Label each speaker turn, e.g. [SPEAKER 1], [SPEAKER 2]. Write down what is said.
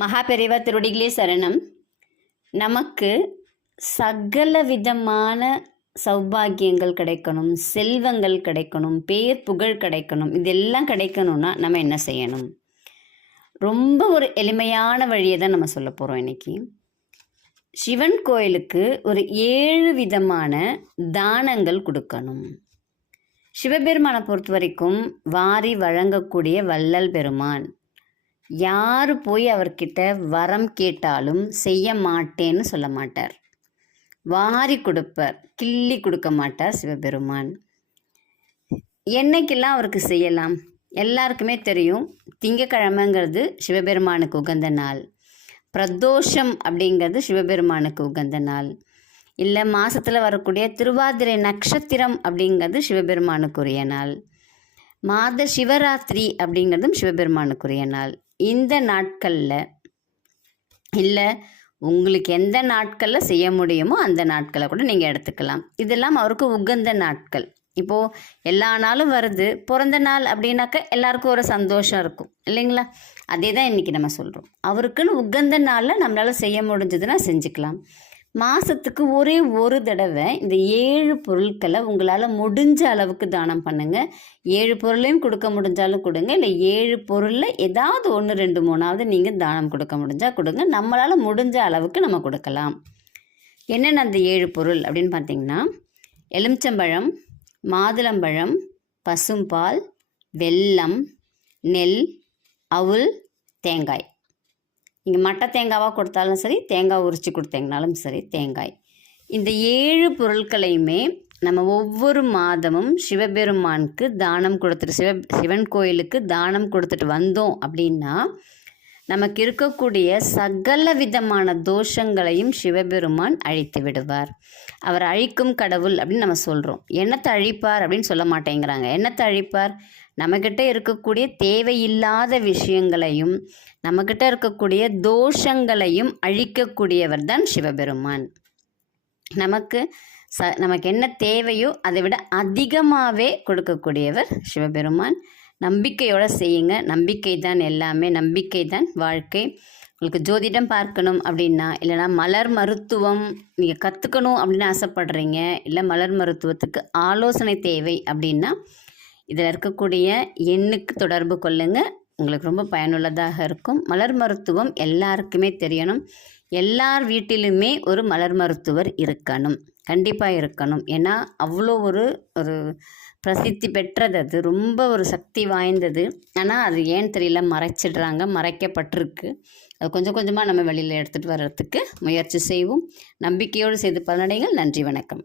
[SPEAKER 1] மகாபெரிவா திருடிகளே சரணம். நமக்கு சகல விதமான சௌபாகியங்கள் கிடைக்கணும் செல்வங்கள் கிடைக்கணும் பேர் புகழ் கிடைக்கணும் இதெல்லாம் கிடைக்கணும்னா நம்ம என்ன செய்யணும்? ரொம்ப ஒரு எளிமையான வழியை தான் நம்ம சொல்ல போகிறோம் இன்னைக்கு. சிவன் கோயிலுக்கு ஒரு ஏழு விதமான தானங்கள் கொடுக்கணும். சிவபெருமானை பொறுத்த வரைக்கும் வாரி வழங்கக்கூடிய வள்ளல் பெருமான் யார் போய் அவர்கிட்ட வரம் கேட்டாலும் செய்ய மாட்டேன்னு சொல்ல மாட்டார். வாரி கொடுப்பார் கிள்ளி கொடுக்க மாட்டார் சிவபெருமான். என்னைக்கெல்லாம் அவருக்கு செய்யலாம்? எல்லாருக்குமே தெரியும் திங்கக்கிழமைங்கிறது சிவபெருமானுக்கு உகந்த நாள். பிரதோஷம் அப்படிங்கிறது சிவபெருமானுக்கு உகந்த நாள். இல்லை மாதத்தில் வரக்கூடிய திருவாதிரை நட்சத்திரம் அப்படிங்கிறது சிவபெருமானுக்குரிய நாள். மாத சிவராத்திரி அப்படிங்கிறதும் சிவபெருமானுக்குரிய நாள். இந்த நாட்களில் இல்லை உங்களுக்கு எந்த நாட்களில் செய்ய முடியுமோ அந்த நாட்களை கூட நீங்கள் எடுத்துக்கலாம். இதெல்லாம் அவருக்கு உகந்த நாட்கள். இப்போது எல்லா நாளும் வருது. பிறந்த நாள் அப்படின்னாக்க எல்லாருக்கும் ஒரு சந்தோஷம் இருக்கும். இல்லைங்களா? அதே தான் இன்றைக்கி நம்ம சொல்கிறோம் அவருக்குன்னு உகந்த நாளில் நம்மளால் செய்ய முடிஞ்சதுன்னா செஞ்சுக்கலாம். மாதத்துக்கு ஒரே ஒரு தடவை இந்த ஏழு பொருட்களை உங்களால் முடிஞ்ச அளவுக்கு தானம் பண்ணுங்கள் ஏழு பொருளையும் கொடுக்க முடிஞ்சாலும் கொடுங்க. இல்லை ஏழு பொருளில் ஏதாவது ஒன்று ரெண்டு மூணாவது நீங்கள் தானம் கொடுக்க முடிஞ்சால் கொடுங்க. நம்மளால் முடிஞ்ச அளவுக்கு நம்ம கொடுக்கலாம். என்னென்ன அந்த ஏழு பொருள் அப்படின்னு பார்த்தீங்கன்னா எலுமிச்சம்பழம் மாதுளம்பழம் பசும்பால் வெல்லம் நெல் அவுல் தேங்காய். நீங்கள் மட்டை தேங்காவாக கொடுத்தாலும் சரி தேங்காய் உரித்து கொடுத்தீங்கனாலும் சரி தேங்காய். இந்த ஏழு பொருட்களையுமே நம்ம ஒவ்வொரு மாதமும் சிவபெருமானுக்கு தானம் கொடுத்துட்டு சிவ சிவன் கோயிலுக்கு தானம் கொடுத்துட்டு வந்தோம் அப்படின்னா நமக்கு இருக்கக்கூடிய சகல விதமான தோஷங்களையும் சிவபெருமான் அழித்து விடுவார். அவர் அழிக்கும் கடவுள் அப்படின்னு நம்ம சொல்கிறோம் என்னத்தை அழிப்பார் அப்படின்னு சொல்ல மாட்டேங்கிறாங்க. என்னத்தை அழிப்பார்? நம்மக்கிட்ட இருக்கக்கூடிய தேவையில்லாத விஷயங்களையும் நம்மக்கிட்ட இருக்கக்கூடிய தோஷங்களையும் அழிக்கக்கூடியவர் தான் சிவபெருமான். நமக்கு ச நமக்கு என்ன தேவையோ அதை விட அதிகமாகவே கொடுக்கக்கூடியவர் சிவபெருமான். நம்பிக்கையோடு செய்யுங்க. நம்பிக்கை தான் எல்லாமே. நம்பிக்கை தான் வாழ்க்கை. உங்களுக்கு ஜோதிடம் பார்க்கணும் அப்படின்னா இல்லைனா மலர் மருத்துவம் நீங்கள் கற்றுக்கணும் அப்படின்னு ஆசைப்படுறீங்க இல்லை மலர் மருத்துவத்துக்கு ஆலோசனை தேவை அப்படின்னா இதில் இருக்கக்கூடிய எண்ணுக்கு தொடர்பு கொள்ளுங்கள் உங்களுக்கு ரொம்ப பயனுள்ளதாக இருக்கும். மலர் மருத்துவம் எல்லாருக்குமே தெரியணும். எல்லார் வீட்டிலுமே ஒரு மலர் மருத்துவர் இருக்கணும். கண்டிப்பாக இருக்கணும். ஏன்னா அவ்வளோ ஒரு ஒரு பிரசித்தி பெற்றது அது. ரொம்ப ஒரு சக்தி வாய்ந்தது. ஆனால் அது ஏன் தெரியல. மறைச்சிடுறாங்க. மறைக்கப்பட்டிருக்கு. அது கொஞ்சம் கொஞ்சமாக நம்ம வெளியில் எடுத்துகிட்டு வர்றதுக்கு முயற்சி செய்வோம். நம்பிக்கையோடு செய்து பலனடைங்கள் நன்றி வணக்கம்.